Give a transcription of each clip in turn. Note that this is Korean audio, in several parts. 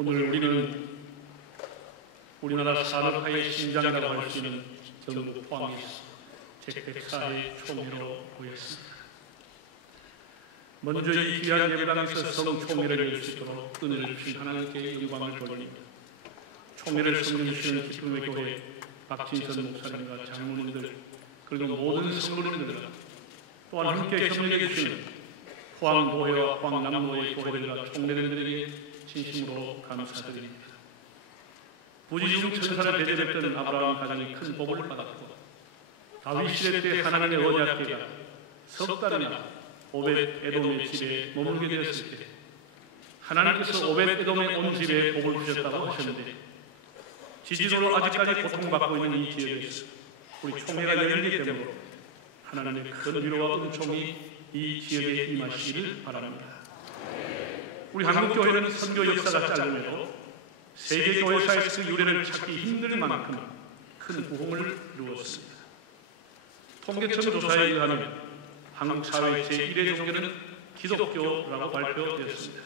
오늘 우리는 우리나라 산업화의 심장이라고 할 수 있는 경북 포항에서 제104회 총회로 모였습니다. 먼저 이 귀한 예배당에서 성총회를 열 수 있도록 은혜를 주신 하나님께 영광을 돌립니다. 총회를 섬겨주시는 기쁨의 교회 박진선 목사님과 장로님들 그리고 모든 성도님들 또한 함께 협력해 주시는 포항도회와 포항남도의 교회들과 총회들에게 진심으로 감사드립니다. 부지중 천사를 대접했던 아브라함 가정이 큰 복을 받았고 다윗 시대 때 하나님의 언약궤가 석 달이나 오벳 에돔의 집에 머물게 되었을 때 하나님께서 오벳 에돔의 온 집에 복을 주셨다고 하셨는데 지지로로 아직까지 고통받고 있는 이 지역에서 우리 총회가 열리기 때문에 하나님의 큰 위로와 은총이 이 지역에 임하시기를 바랍니다. 우리 한국교회는 선교 역사가 짧음에도 세계 교회사에서 그 유래를 찾기 힘들 만큼 큰 부흥을 이루었습니다. 통계청 조사에 의하면 한국 사회의 제1의 종교는 기독교라고 발표되었습니다.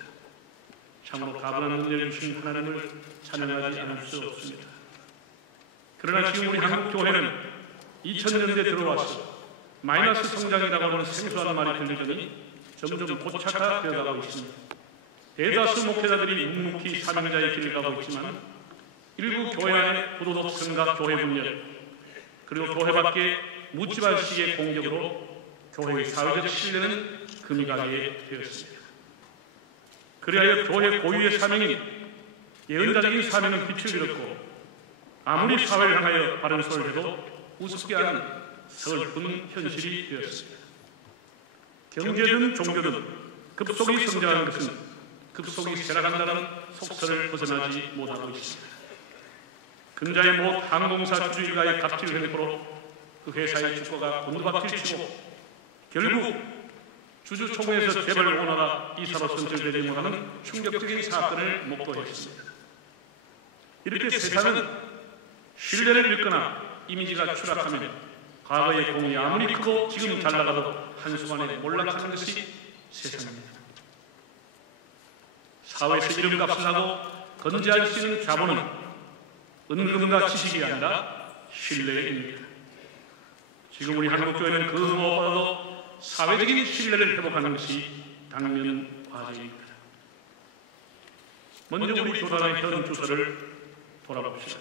참으로 가분한 은혜를 주신 하나님을 찬양하지 않을 수 없습니다. 그러나 지금 우리 한국 교회는 2000년대에 들어와서 마이너스 성장이라고 하는 생소한 말이 들리더니 점점 고착화되어가고 있습니다. 대다수 목회자들이 묵묵히 사명자의 길을 가고 있지만 일부 교회 안의 부도덕성과 교회 분열 그리고 교회 밖에 묻지발식의 공격으로 교회의 사회적 신뢰는 금이 가게 되었습니다. 그리하여 교회 고유의 사명인 예언자적인 사명은 빛을 잃었고 아무리 사회를 향하여 바른 소리를 해도 우습게 하는 슬픈 현실이 되었습니다. 경제든 종교든 급속히 성장하는 것은 급속히 쇠락한다는 속설을 벗어나지 못하고 있습니다. 근자의 못 항공사 주주 일가의 갑질 횡포로 그 회사의 주가가 곤두박질치고 결국 주주총회에서 재벌 오너가 이사로 선출되지 못하는 충격적인 사건을 목도했습니다. 이렇게 세상은 신뢰를 잃거나 이미지가 추락하면 과거의 공이 아무리 크고 지금 잘 나가도 한순간에 몰락하는 것이 세상입니다. 사회에서 이름값을 하고 건재할 수 있는 자본은 은금과 지식이 아니라 신뢰입니다. 지금 우리 한국교회는 그 무엇보다도 사회적인 신뢰를 회복하는 것이 당면 과제입니다. 먼저 우리 교단의 현 주소를 돌아봅시다.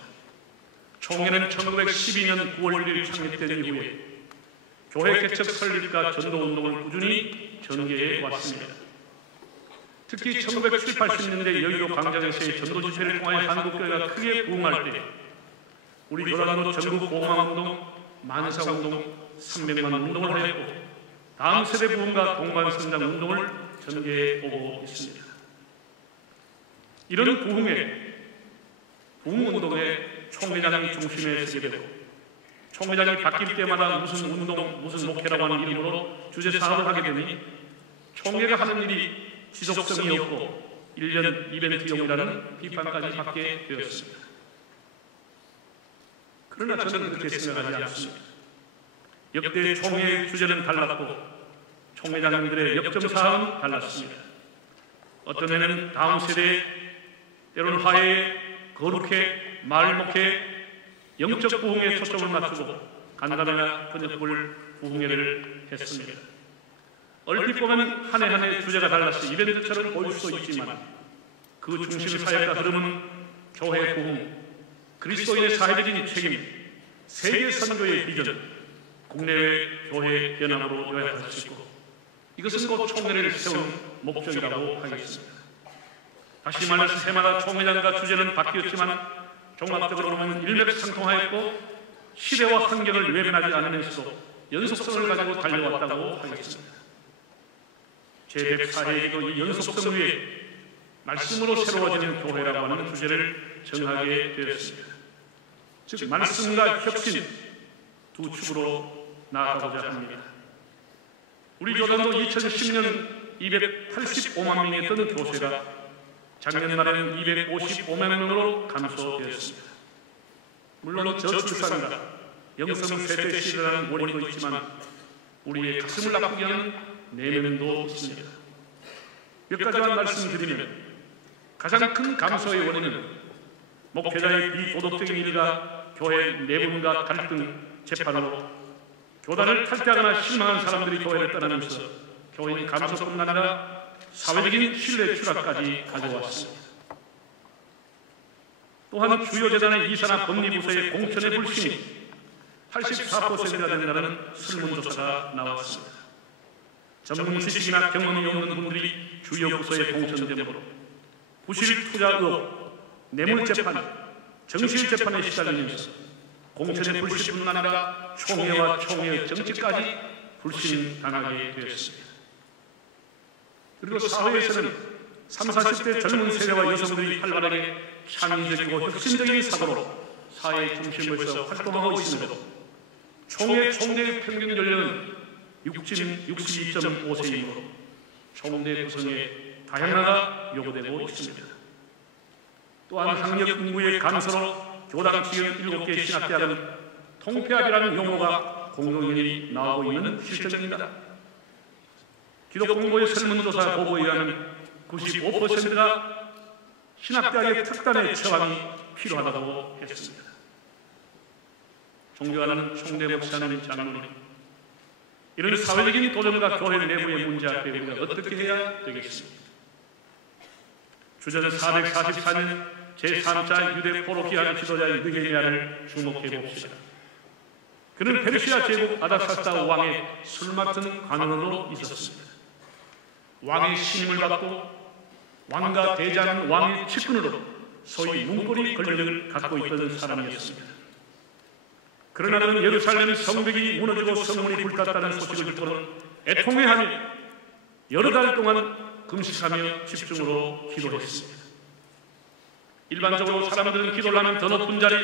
총회는 1912년 9월 1일 창립된 이후에 교회 개척 설립과 전도운동을 꾸준히 전개해 왔습니다. 특히 1970, 80년대 여의도 광장에서의 전도 집회를 통하여 한국교회가 크게 부흥할 때 우리 교단도 전국 공항운동, 만사운동, 300만 운동을 하였고 다음 세대 부흥과 동반성장 운동을 전개해 오고 있습니다. 이런 부흥운동에 총회장이 중심에 서게 되고 총회장이 바뀔 때마다 무슨 운동, 무슨 목회라고 하는 이름으로 주제 사업을 하게 되니 총회가 하는 일이 지속성이 없고 1년 이벤트용이라는 비판까지 받게 되었습니다. 그러나 저는 그렇게 생각하지 않습니다. 역대 총회의 주제는 달랐고 총회장님들의 역점사항은 달랐습니다. 어떤 해는 다음 세대 때로는 화해에 거룩해 마을 목회 영적 부흥에 초점을 맞추고 간담회나 번역물 부흥회를 했습니다. 얼핏 보면 한 해 한 해 주제가 달라서 이벤트처럼 보일 수도 있지만 그 중심 사역과 흐름은 교회 부흥, 그리스도인의 사회적인 책임, 세계 선교의 비전, 국내외 교회 변함으로 요약할 수 있고 이것은 곧 총회를 세운 목적이라고 하겠습니다. 다시 말해서 해마다 총회장과 주제는 바뀌었지만 종합적으로 보면 일맥상통하였고 시대와 환경을 외면하지 않으면서도 연속성을 가지고 달려왔다고 하겠습니다. 제104회에도 이 연속성 위에 말씀으로 새로워지는 교회라고 하는 주제를 정하게 되었습니다. 즉 말씀과 혁신 두 축으로 나아가고자 합니다. 우리 교단도 2010년 285만 명이었던 교세가 작년 말에는 255만 명으로 감소되었습니다. 물론 저출산과 영성 쇠퇴 시대라는 원인도 있지만 우리의 가슴을 아프게 하는 내면도 있습니다. 몇 가지만 말씀드리면 가장 큰 감소의 원인은 목회자의 비도덕적인 일과 교회 내분과 갈등 재판으로 교단을 탈퇴하거나 실망한 사람들이 교회를 떠나면서 교인 감소뿐만 아니라 사회적인 신뢰 추락까지 가져왔습니다. 또한 주요 재단의 이사나 법리부서의 공천의 불신이 84%가 된다는 설문조사가 나왔습니다. 전문 지식이나 경험이 없는 분들이 주요 부서에 공천되므로 부실 투자 의혹, 뇌물재판, 정실재판에 시달리면서 공천의 불신뿐만 아니라 총회와 총회의 정치까지 불신당하게 되었습니다. 그리고 사회에서는 30, 40대 젊은 세대와 여성들이 활발하게 창의적이고 혁신적인 사고로 사회 중심에서 활동하고 있음에도 총회 총대의 평균 연령은 62.5세이므로 총대 구성에 다양화가 요구되고 있습니다. 또한 학력 인구의 감소로 교당 지은 7개 신학대학은 통폐합이라는 용어가 공동연히 나오고 있는 실정입니다. 기독공고의 설문조사 보고에 의하면 95%가 신학대학의 특단의 처방이 필요하다고 했습니다. 존경하는 총대 목사님, 장로님, 이런 사회적인 도전과 교회 내부의 문제 앞에 우리가 어떻게 해야 되겠습니까? 주전 444년 제3차 유대 포로기한 지도자의 느헤미야를 주목해 봅시다. 그는 페르시아 제국 아닥사스다 왕의 술 맡은 관원으로 있었습니다. 왕의 신임을 받고 왕과 대장 왕의 측근으로 소위 문고리 권력을 갖고 있던 사람이었습니다. 그러나 그는 예루살렘 성벽이 무너지고 성문이 불탔다는 소식을 듣고는 애통해하며 여러 달 동안 금식하며 집중으로 기도했습니다. 일반적으로 사람들은 기도를 하면 더 높은 자리,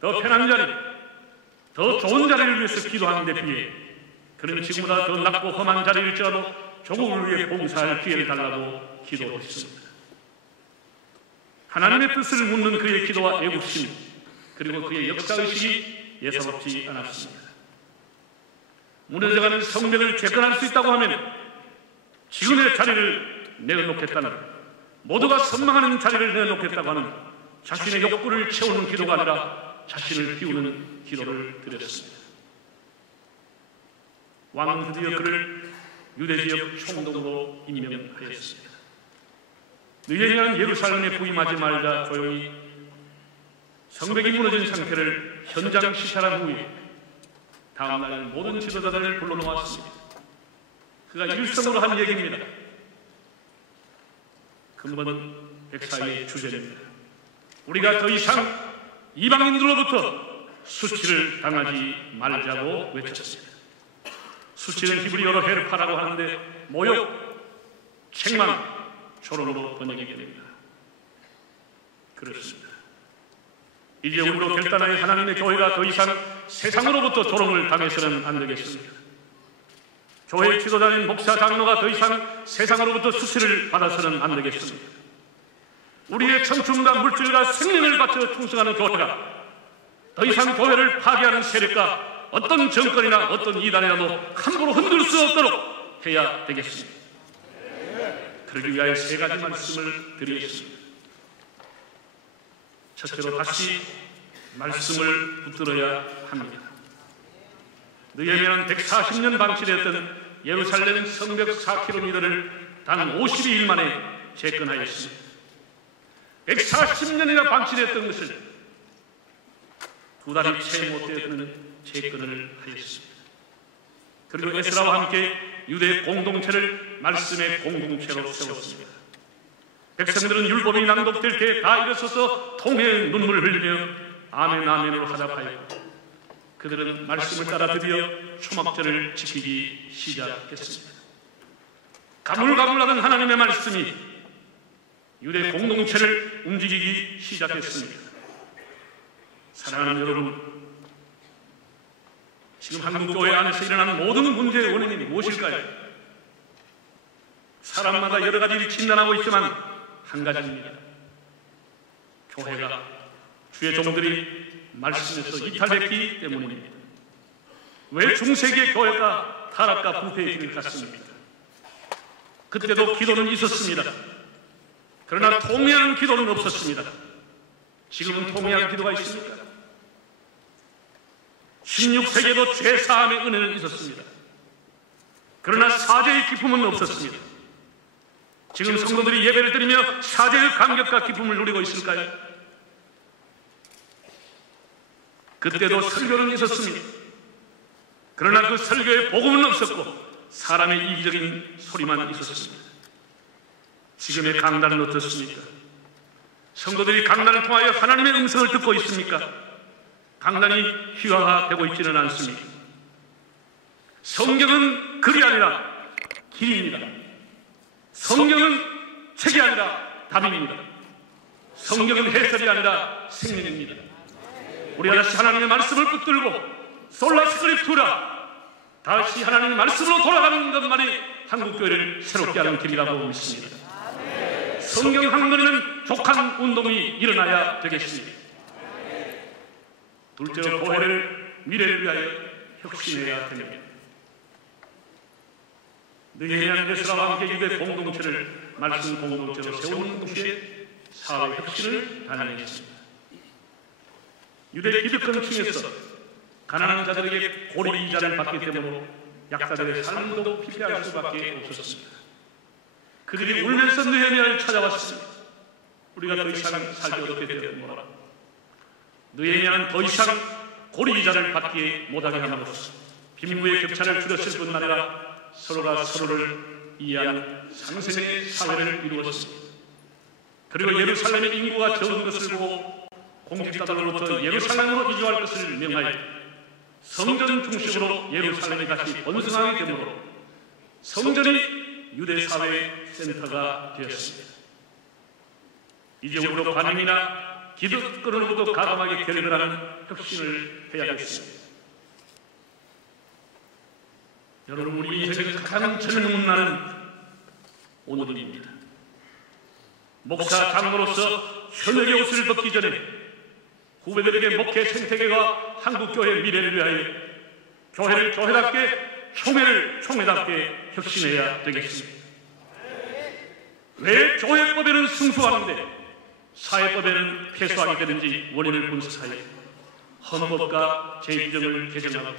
더 편한 자리, 더 좋은 자리를 위해서 기도하는 데 비해 그는 지금보다 더 낮고 험한 자리일지라도 조국을 위해 봉사할 기회를 달라고 기도했습니다. 하나님의 뜻을 묻는 그의 기도와 애국심, 그리고 그의 역사의식이 예사롭지 않았습니다. 무너져가는 성벽을 재건할 수 있다고 하면 지금의 자리를 내어놓겠다는, 모두가 선망하는 자리를 내어놓겠다고 하는 자신의 욕구를 채우는 기도가 아니라 자신을 비우는 기도를 드렸습니다. 왕은 드디어 그를 유대지역 총독으로 임명하였습니다. 느헤미야는 예루살렘에 부임하지 말자 조용히 성벽이 무너진 상태를 현장 시찰한 후에 다음날 모든 지도자들을 불러놓았습니다. 그가 일성으로 한 얘기입니다. 근본 백사의 주제입니다. 우리가 더 이상 이방인들로부터 수치를 당하지 말자고 외쳤습니다. 수치는 히브리어로 헤르파라고 하는데 모욕, 책망, 조롱으로 번역이 됩니다. 그렇습니다. 이제 우리로 결단하여 하나님의 교회가 더 이상 세상으로부터 조롱을 당해서는 안 되겠습니다. 교회 지도자인 목사, 장로가 더 이상 세상으로부터 수치를 받아서는 안 되겠습니다. 우리의 청춘과 물질과 생명을 바쳐 충성하는 교회가 더 이상 교회를 파괴하는 세력과 어떤 정권이나 어떤 이단이라도 함부로 흔들 수 없도록 해야 되겠습니다. 그러기 위하여 세 가지 말씀을 드리겠습니다. 첫째로 다시 말씀을 붙들어야 합니다. 느헤미야는 140년 방치되었던 예루살렘 성벽 4km를 단 52일 만에 재건하였습니다. 140년이나 방치되었던 것을 두 달이 채 못되었던 재건을 하였습니다. 그리고 에스라와 함께 유대 공동체를 말씀의 공동체로 세웠습니다. 백성들은 율법이 낭독될 때 다 일어서서 통회의 눈물을 흘리며 아멘 아멘으로 화답하였고 그들은 말씀을 따라 드디어 초막절을 지키기 시작했습니다. 가물가물하던 하나님의 말씀이 유대 공동체를 움직이기 시작했습니다. 사랑하는 여러분, 지금 한국교회 안에서 일어나는 모든 문제의 원인이 무엇일까요? 사람마다 여러 가지 일이 진단하고 있지만 한 가지입니다. 교회가, 주의 종들이 말씀에서 이탈됐기 때문입니다. 왜 중세기의 교회가 타락과 부패의 길을 갔습니까? 그때도 기도는 있었습니다. 그러나 통회하는 기도는 없었습니다. 지금은 통회하는 기도가 있습니까? 16세기에도 죄사함의 은혜는 있었습니다. 그러나 사죄의 기쁨은 없었습니다. 지금 성도들이 예배를 드리며 사죄의 감격과 기쁨을 누리고 있을까요? 그때도 설교는 있었습니다. 그러나 그 설교에 복음은 없었고 사람의 이기적인 소리만 있었습니다. 지금의 강단은 어떻습니까? 성도들이 강단을 통하여 하나님의 음성을 듣고 있습니까? 강단이 희화화되고 있지는 않습니다. 성경은 글이 아니라 길입니다. 성경은 책이 아니라 답입니다. 성경은 해설이 아니라 생명입니다. 우리가 다시 하나님의 말씀을 붙들고 솔라 스크립투라, 다시 하나님의 말씀으로 돌아가는 것만이 한국교회를 새롭게 하는 길이라고 믿습니다. 성경 한 권이면 족한 운동이 일어나야 되겠습니다. 둘째로 교회를 미래를 위하여 혁신해야 됩니다. 느헤미야 에스라와 함께 유대 공동체를 말씀 공동체로 세우는 동시에 사회 혁신을 단행했습니다. 유대 기득권 층에서 가난한 자들에게 고리 이자를 받기 때문에 약자들의 삶도 피폐할 수밖에 없었습니다. 그들이 울면서 느헤미야를 찾아왔습니다. 우리가 더 이상 살기 어렵게 되었노라. 느헤미야는 더 이상 고리 이자를 받지 못하게 함으로써 빈부의 격차를 줄였을 뿐만 아니라 서로가 서로를 이해하는 상생의 사회를 이루었습니다. 그리고 예루살렘의 인구가 적은 것을 보고 공직자들로부터 예루살렘으로 이주할 것을 명하여 성전 중심으로 예루살렘이 다시 번성하게 되므로 성전이 유대 사회의 센터가 되었습니다. 이제 우리도 관행이나 기득권으로부터 가감하게 결별하는 혁신을 해야겠습니다. 여러분, 우리 인생에서 가장 젊은 날은 오늘입니다. 목사 장로로서 현역의 옷을 벗기 전에 후배들에게 목회 생태계와 한국교회 미래를 위하여 교회를 교회답게, 총회를 총회답게 혁신해야 되겠습니다. 왜 교회법에는 승수하는데 사회법에는 패소하게 되는지 원인을 분석하여 헌법과 제1조를 개정하고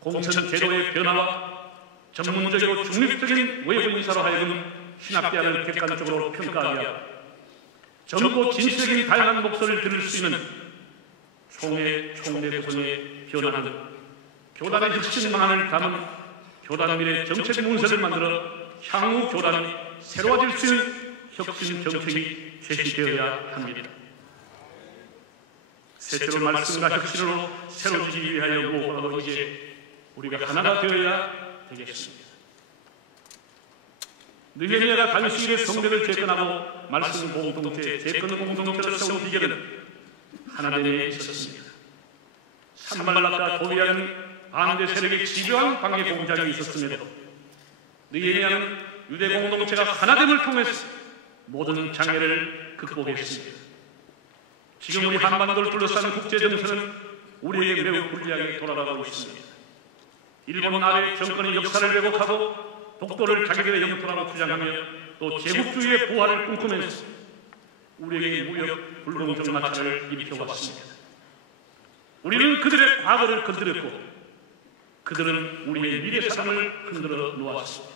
공천 제도의 변화와 전문적이고 중립적인 외부 인사로 하여금 신학대학을 객관적으로 평가하게 하고 젊고 진취적인 다양한 목소리를 들을 수 있는 총회, 총례 구성에 변화하는 교단의 혁신 방안을 담은 교단 미래 정책 문서를 만들어 향후 교단이 새로워질 수 있는 혁신 정책이 제시되어야 합니다. 셋째로 말씀과 혁신으로 새로지기 위하여 무엇보다도 이제 우리가 하나가 되어야 되겠습니다. 느헤미야가 다윗의 성벽을 재건하고 말씀 공동체, 재건 공동체를 세운 비결은 하나됨에 있었습니다. 산발락과 도비아는 반대 세력의 집요한 방해 공작이 있었음에도 느헤미야는 유대 공동체가 하나됨을 통해서 모든 장애를 극복했습니다. 지금 우리 한반도를 둘러싼 국제정세는 우리에게 매우 불리하게 돌아가고 있습니다. 일본 아베 정권의 역사를 왜곡하고 독도를 자기들의 영토라고 주장하며 또 제국주의의 부활을 꿈꾸면서 우리에게 무역 불공정 마찰을 일으켜왔습니다. 우리는 그들의 과거를 건드렸고 그들은 우리의 미래 사상을 흔들어 놓았습니다.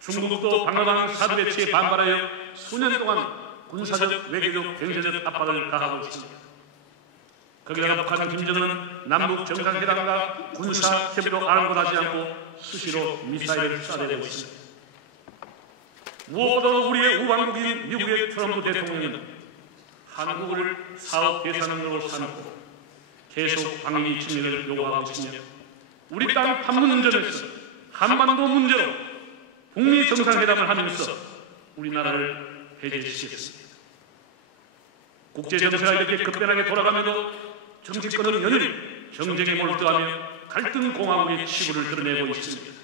중국도 방라당 사드 배치에 반발하여 수년 동안 군사적, 외교적, 경제적 압박을 가하고 있습니다. 거기다가 북한 김정은은 남북 정상회담과 군사 협의로 아랑곳하지 않고 수시로 미사일을 쏴대고 있습니다. 무엇보다도 우리의 우방국인 미국의 트럼프 대통령은 한국을 사업 대상으로 삼고 계속 방위 증명을 요구하고 있으며 우리 땅 판문점에서 한반도 문제로 북미 정상회담을 하면서 우리나라를 배제시켰습니다. 국제정세가 이렇게 급변하게 돌아가면서 정치권은 연일 정쟁에 몰두하며 갈등 공화국의 치부를 드러내고 있습니다.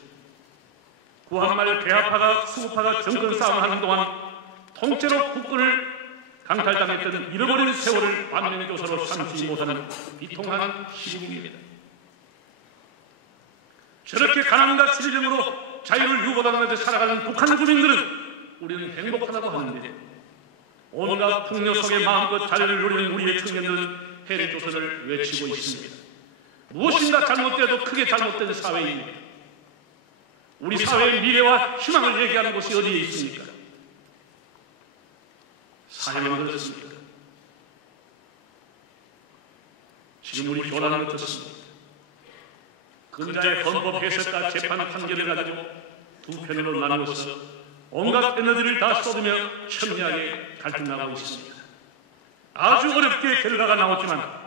구한말 개화파가 수구파가 정권 싸움을 하는 동안 통째로 국권을 강탈당했던 잃어버린 세월을 반면교사로 삼지 못하는 비통한 시국입니다. 저렇게 가난과 질병으로 자유를 유보당하며 살아가는 북한 주민들은 우리는 행복하다고 하는데 온갖 풍요 속에 마음껏 자유를 누리는 우리의 청년들은 해리조선을 외치고 있습니다. 무엇인가 잘못돼도 크게 잘못된 사회입니다. 우리 사회의 미래와 희망을 얘기하는 곳이 어디에 있습니까? 사회만 그렇습니까? 지금 우리 교단은 어떻습니까? 근자의 헌법 해석과 재판 판결을 가지고 두 편으로 나누어서 온갖 에너지를 다 쏟으며 첨예하게 갈등하고 있습니다. 아주 어렵게 결과가 나왔지만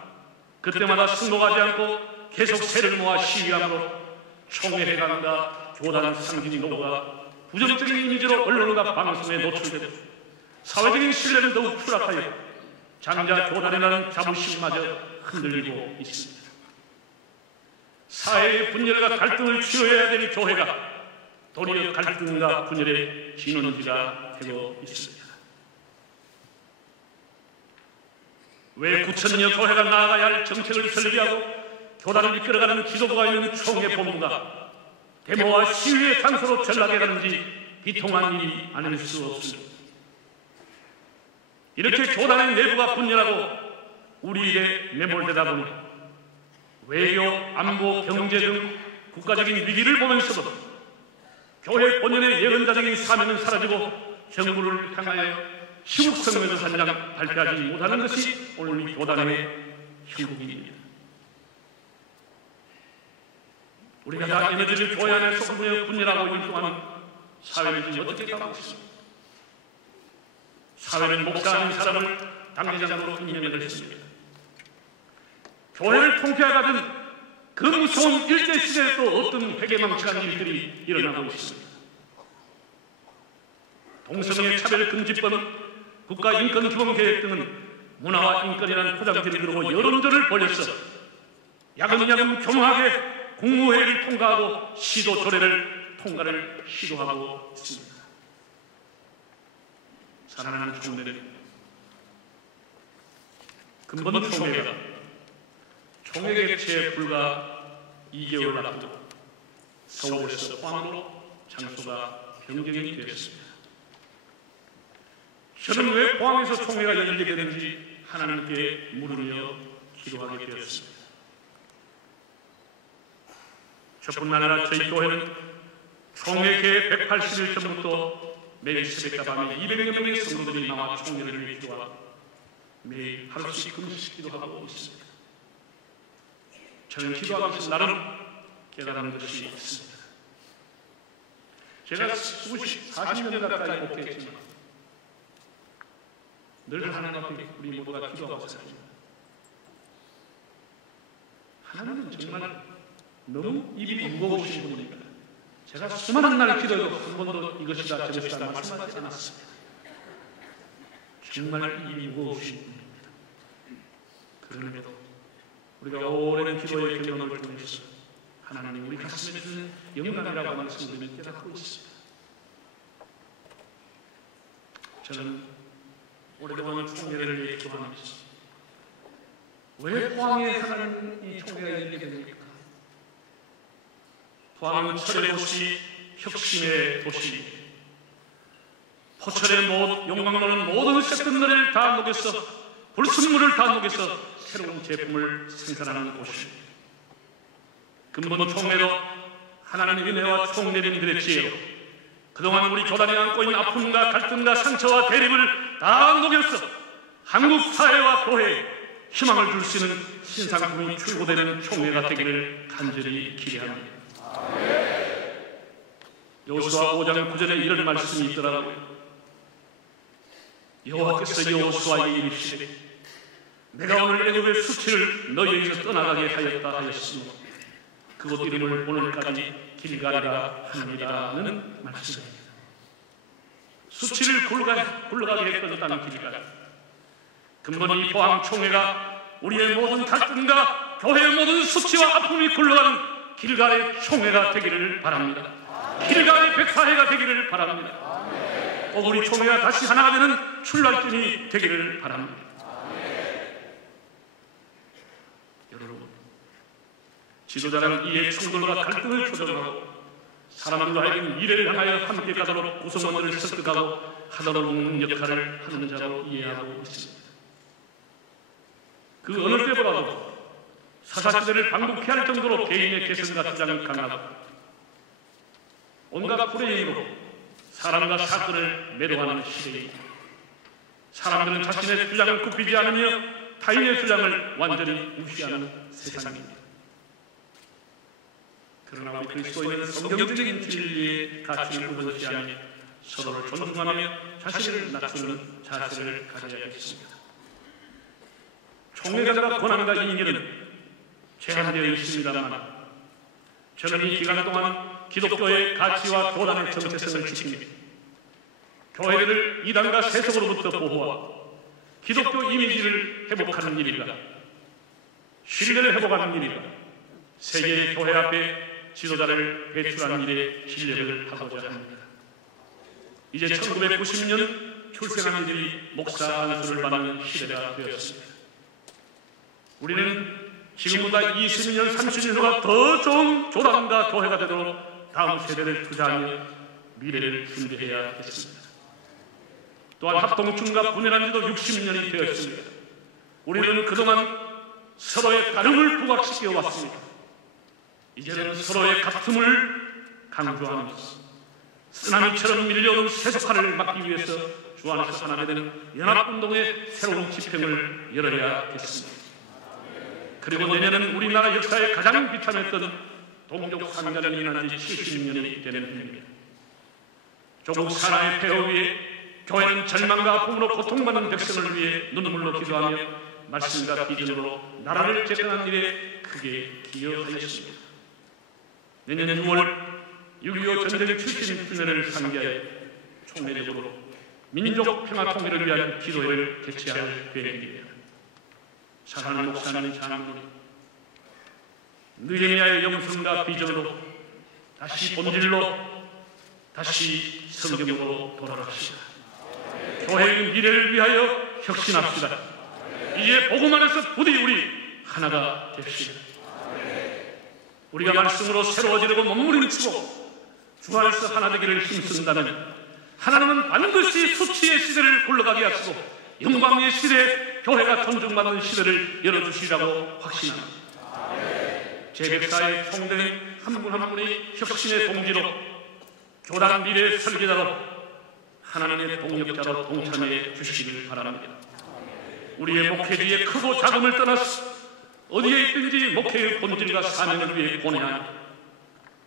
그때마다 승복하지 않고 계속 세를 모아 시위함으로 총회회관과 교단 상징 노고가 부정적인 이미지로 언론과 방송에 노출되고 사회적인 신뢰는 더욱 추락하여 장자 교단이라는 자부심마저 흔들리고 있습니다. 사회의 분열과 갈등을 치료해야 될 교회가 도리어 갈등과 분열의 진원지가 되고 있습니다. 왜 9천여 교회가 나아가야 할 정책을 설계하고 교단을 이끌어가는 지도부가 있는 총회 본부가 데모와 시위의 장소로 전락해 가는지 비통한 일이 아닐 수 없습니다. 이렇게 교단의 내부가 분열하고 우리에게 매몰되다 보니 외교, 안보, 경제 등 국가적인 위기를 보면서도 교회 본연의 예언자적인 사명은 사라지고 정부를 향하여 시국성명서 한 장 발표하지 못하는 것이 오늘 우리 교단의 형국입니다. 우리가 다 에너지를 교회 안에 쏟으며 분열하고 있는 동안 사회는 지금 어떻게 가고 있습니까? 사회는 목사하는 사람을 당회장으로 임명을 했습니다. 교회를 통폐하가던 그 무서운 일제시대에 또 어떤 회개망측한 일들이 일어나고 있습니다. 동성애 차별금지법, 국가인권기본계획 등은 문화와 인권이라는 포장지를 들고 여론전을 벌여서 야금야금 교묘하게 국무회의를 통과하고 시도 조례를 통과를 시도하고 있습니다. 사랑하는 총회는 근본 총회가 총회 개최에 불과 2개월 앞두고 서울에서 포항으로 장소가 변경이 되었습니다. 저는 왜 포항에서 총회가 열리게 되는지 하나님께 물으며 기도하게 되었습니다. 저뿐만 아니라 저희 교회는 총회 개회 180일 전부터 매일 새벽과 밤에 200여 명의 성도들이 나와 총회를 위해 기도하고 매일 하루씩 금식 기도하고 있습니다. 저는 기도하면서 나름 깨달은 것이 있습니다. 제가 40년 가까이 목회했지만 늘 하나님 앞에 우리 모두가 기도하고 살았습니다. 하나님은 정말 너무 입이 무거우신 분입니다. 제가 수많은 날 기도해도 한 번도 이것이다 저것이다 말씀하지 않았습니다. 정말 입이 무거우신 분입니다. 그럼에도 우리가 오랜 기도의 경험을 통해서 하나님 우리 가슴에 주는 영광이라고 말씀드리며 깨닫고 있습니다. 저는 오랫동안 총회를 위해 기도하면서 왜 포항에 하는 이 총회가 열리게 됩니까? 포항은 철의 도시, 혁신의 도시, 포철의 용광로는 모든 썩은 노래를 다 녹여서 불순물을 다 녹여서 새로운 제품을 생산하는 곳입니다. 근본 총회도 하나님의 은혜와 총내림들의 지혜로 그동안 우리 교단이 안고 있는 아픔과 갈등과 상처와 대립을 다 녹여서 한국 사회와 교회에 희망을 줄 수 있는 신상품이 출고되는 총회가 되기를 간절히 기대합니다. 여호수아 5장 9절에 이런 말씀이 있더라고요. 여호와께서 여호수아에게 이르시되 내가 오늘 애굽의 수치를 너희에게서 떠나가게 하였다 하였으므로 그곳 이름을 오늘까지 길갈이라 합니다는 말씀입니다. 수치를 굴러가게 했던 땅 길갈. 근본 이 포항 총회가 우리의 모든 갈등과 교회의 모든 수치와 아픔이 굴러가는 길갈의 총회가 되기를 바랍니다. 길갈의 백사회가 되기를 바랍니다. 꼭 우리 총회가 다시 하나가 되는 출발점이 되기를 바랍니다. 여러분, 지도자는 이에 충돌과 갈등을 조정하고 사람들로 하여금 미래를 향하여 함께 가도록 구성원들을 설득하고 하도록 먹는 역할을 하는 자로 이해하고 있습니다. 그 어느 때보다도 사사시대를 방북케 할 정도로 개인의 개성과 주장이 강하고 온갖 프레임으로 사람과 사건을 매도하는 시대입니다. 사람들은 자신의 주장을 굽히지 않으며 타인의 주장을 완전히 무시하는 세상입니다. 그러나 우리 그리스도인은 성경적인 진리의 가치를 우선시하며 서로를 존중하며 자신을 낮추는 자세를 가져야겠습니다. 총회자가 권한과 임기는 제한되어 있습니다만 저는 이 기간 동안 기독교의 가치와 교단의 정체성을 지키며 교회를 이단과 세속으로부터 보호하고 기독교 이미지를 회복하는 일이가 신뢰를 회복하는 일이가 세계의 교회 앞에 지도자를 배출하는 일에 신뢰를 하고자 합니다. 이제 1990년 출생한 이들이 목사 안수를 받는 시대가 되었습니다. 우리는 지금보다 20년, 30년 후가 더 좋은 교단과 교회가 되도록 다음 세대를 투자하며 미래를 준비해야 겠습니다. 또한 합동충과 분열한 지도 60년이 되었습니다. 우리는 그동안 서로의 다름을 부각시켜 왔습니다. 이제는 서로의 같음을 강조하면서 쓰나미처럼 밀려오는 세속화를 막기 위해서 주 안에서 하나 되는 연합운동의 새로운 지평을 열어야겠습니다. 그리고 내년은 우리나라 역사에 가장 비참했던 동족 상전이 일어난 지 70년이 되는 해입니다. 조국 산하의 폐허 위에 교회는 절망과 아픔으로 고통받는 백성을 위해 눈물로 기도하며 말씀과 비전으로 나라를 재건한 일에 크게 기여하였습니다. 내년 6월 6.25 전쟁 70주년을 상기하여 총회적으로 민족 평화 통일을 위한 기도회를 개최할 계획입니다. 사랑하는 목사님, 장로님, 느헤미야의 영성과 비전으로 다시 본질로 다시 성경으로 돌아갑시다. 교회의 미래를 위하여 혁신합시다. 이제 복음 안에서 부디 우리 하나가 됩시다. 우리가 말씀으로 새로워지려고 몸부림치고 주 안에서 하나 되기를 힘쓴다면 하나님은 반드시 수치의 시대를 굴러가게 하시고 영광의 시대, 교회가 존중받는 시대를 열어주시라고 확신합니다. 제104의 총대는 한 분 한 분이 혁신의 동지로 교단 미래 설계자로 하나님의 동역자로 동참해 주시기를 바랍니다. 우리의 목회지에 크고 작음을 떠나서 어디에 있든지 목회의 본질과 사명을 위해 보내야 합니다.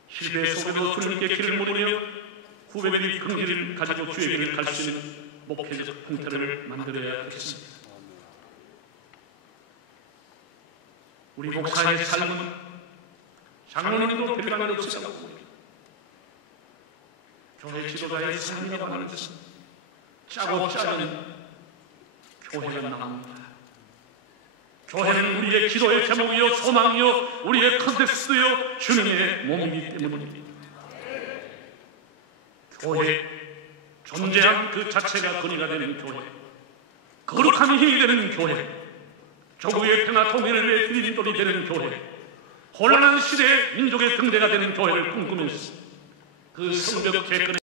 실패 속에도 주님께 길을 물으며 후배들이 긍지를 가지고 주의 길을 갈 수 있는 목회적 풍토를 만들어야겠습니다. 우리 목사의 삶은 장로님도 별반 없으라고 봅니다. 교회 지도자의 삶이라고 하는 것은 짜고 짜면 교회가 나옵니다. 교회는 우리의 기도의 제목이요 소망이요 우리의 컨텍스트요 주님의 몸이기 때문입니다. 교회 존재함 그 자체가 근위가 되는 교회, 거룩함이 힘이 되는 교회, 조국의 평화 통일을 위해 디딤돌이 되는 교회, 혼란한 시대의 민족의 등대가 되는 교회를 꿈꾸면서 그 성벽 개근의